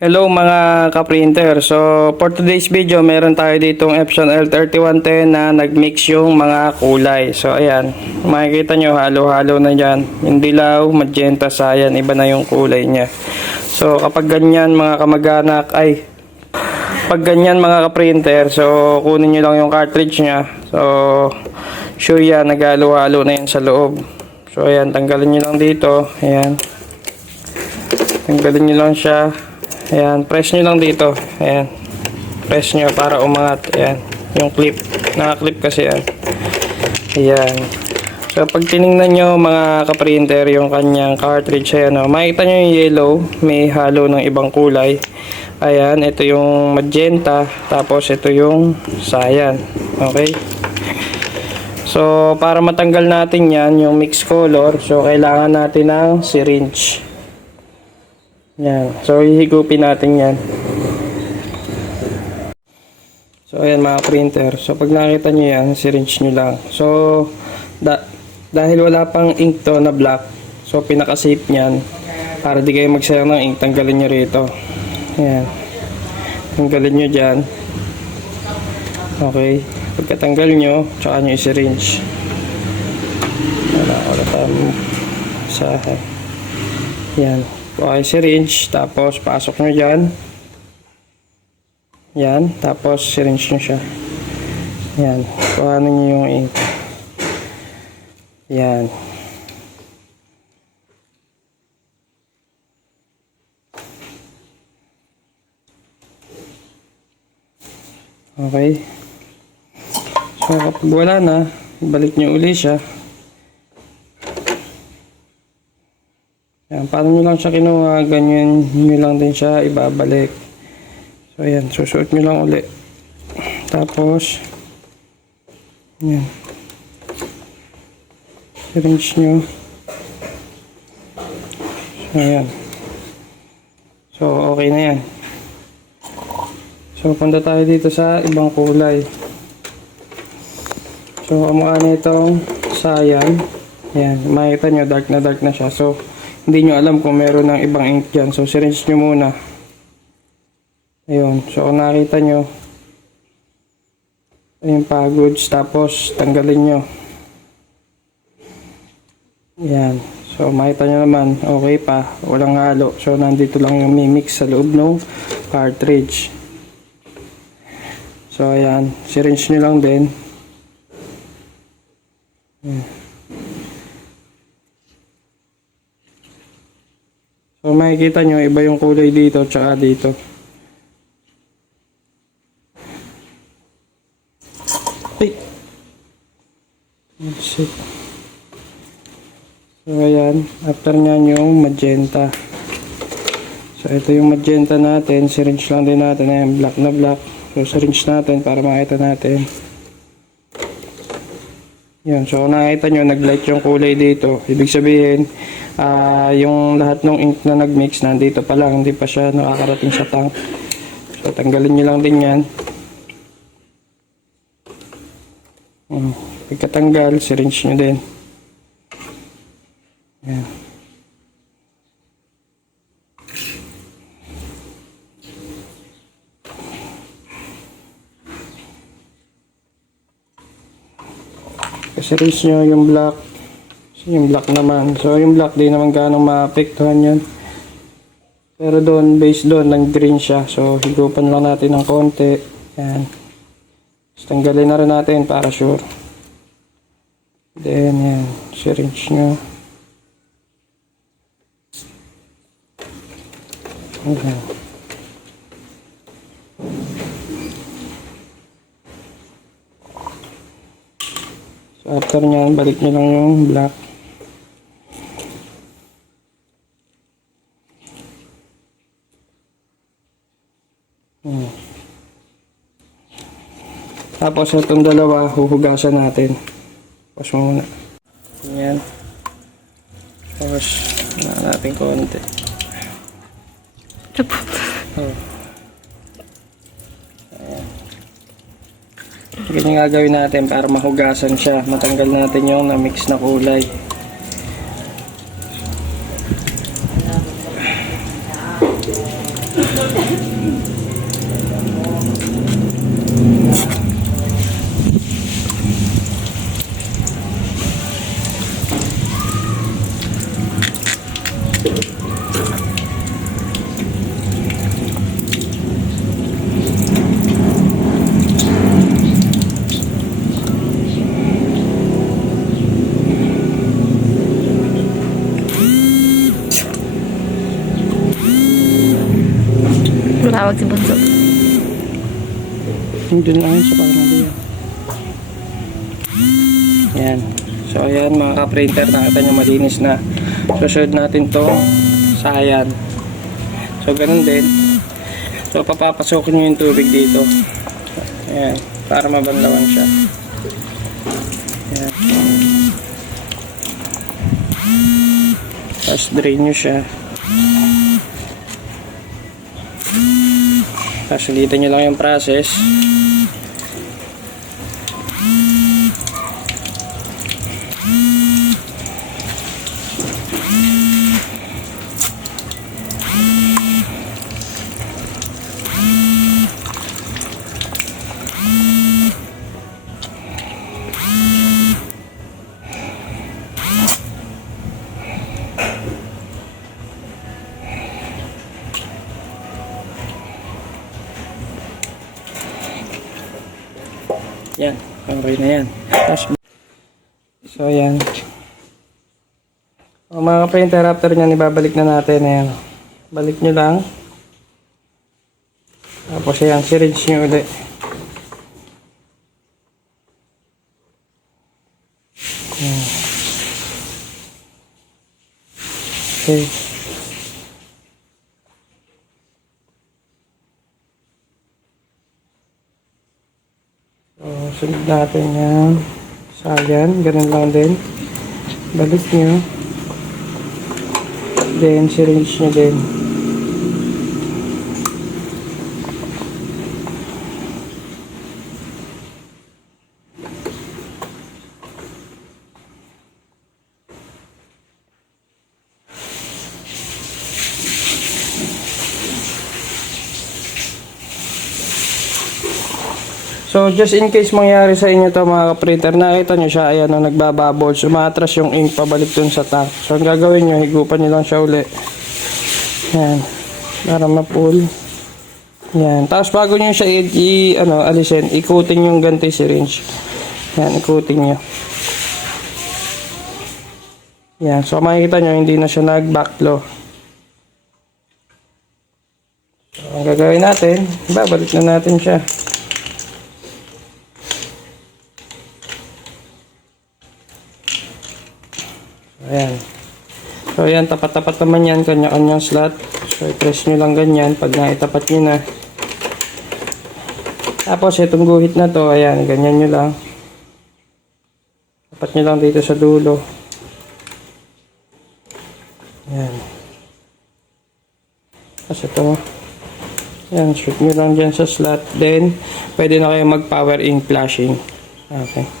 Hello mga ka-printer. So for today's video, meron tayo ditong Epson L3110 na nagmix yung mga kulay. So ayan, makikita nyo halo-halo na dyan. Yung dilaw, magenta, cyan, iba na yung kulay niya. So kapag ganyan mga kamag-anak, pag ganyan mga ka-printer, so kunin nyo lang yung cartridge nya. So sure yan, naghalo-halo na yan sa loob. So ayan, tanggalin nyo lang dito. Ayan, tanggalin nyo lang siya. Ayan, press nyo lang dito. Ayan, press nyo para umangat. Ayan, yung clip. Naka-clip kasi yan. Ayan. So, pag tinignan nyo mga ka-printer yung kanyang cartridge, ayan o. Makikita nyo yung yellow. May halo ng ibang kulay. Ayan, ito yung magenta. Tapos, ito yung cyan. Okay? So, para matanggal natin yan, yung mix color. So, kailangan natin ng syringe. Yan. So, hihigupin natin yan. So, ayan mga printer. So, pag nakita nyo yan, syringe nyo lang. So, dahil wala pang ink to na black, so, pinaka-safe nyan. Para di kayo magsayang ng ink, tanggalin nyo rito. Ayan. Tanggalin nyo dyan. Okay. Pagkatanggal nyo, tsaka nyo i-syringe. Wala pa sa yan. Okay, syringe, tapos pasok nyo dyan. Yan, tapos syringe nyo siya. Yan, kuhanin nyo yung ink. Yan. Okay. So, kapag wala na, balik nyo uli siya. Yan, paano nyo lang siya kinuha, ganyan nyo lang din siya ibabalik. So ayan, susuot nyo lang uli. Tapos yan, syringe nyo. So ayan. So okay na yan. So punta tayo dito sa ibang kulay. So kamukha na itong cyan. Ayan, makikita nyo dark na siya. So hindi nyo alam kung meron ng ibang ink dyan. So, syringe nyo muna. Ayun. So, kung nakita nyo, ayun pa, goods. Tapos, tanggalin nyo. Ayan. So, makita nyo naman, okay pa. Walang halo. So, nandito lang yung mimix sa loob ng cartridge. So, ayan. Syringe nyo lang din. Ayan. So makikita nyo, iba yung kulay dito tsaka dito. Ay! Shit. So ayan, after nyan yung magenta. So ito yung magenta natin, syringe lang din natin, ayan, black na black. So syringe natin para makita natin. Yan, so kung nakita nyo, nag-light yung kulay dito. Ibig sabihin, yung lahat ng ink na nag-mix, nandito pa lang, hindi pa siya nakakarating sa tank. So tanggalin nyo lang din yan. Pagkatanggal, syringe nyo din. Yan. Syringe nyo yung black. Yung black naman. So yung black di naman ganong maapektuhan yan. Pero doon, base doon, nang green siya. So higupan lang natin ng konti. Yan. Tapos tanggalin na rin natin para sure. Then yan, syringe nyo. Okay. So after nyan, balik nyo lang yung black. Tapos itong dalawa, huhugasan natin. Tapos muna. Yan. Tapos na natin konti. Oh. Ganyan gagawin natin para mahugasan siya. Matanggal natin yung na-mix na kulay. Tawag si Bunso. Hindi lang yun sa pangaliya. Yan. So ayan mga ka-printer, nakita nyo malinis na. Susunod natin to sayan. So ganun din. So papapasokin nyo yung tubig dito. Ayan. Para mabanlawan siya. Ayan. Tapos drain nyo siya. Tapos ulitin nyo lang yung process. Yan, okay na yan. So yan. O mga ka-printer, after nyan ibabalik na natin. Ayan. Balik nyo lang. Tapos yan, syringe nyo ulit. Yan. Okay. So, sunod natin yan. Sayan, ganun lang din. Balik nyo. Then, syringe nyo din. So, just in case mangyari sa inyo to mga ka-printer, nakita nyo siya, ayan, no, nagbabubbles, umaatras yung ink pabalik dun sa tank. So, ang gagawin nyo, higupan nyo lang siya uli. Yan, para ma-pull. Yan, tapos bago nyo siya alisin, ikutin yung ganti syringe. Yan, ikutin nyo. Yan, so makikita nyo, hindi na siya nag-backflow. So, ang gagawin natin, babalik na natin siya. Ayan. So, ayan, tapat-tapat naman yan, kanya-kanyang slot. So, i-press nyo lang ganyan pag naitapat nyo na. Tapos, itong guhit na to, ayan, ganyan nyo lang. Tapat nyo lang dito sa dulo. Ayan. Tapos ito, ayan, shoot nyo lang dyan sa slot. Then, pwede na kayo mag-power in flashing. Okay.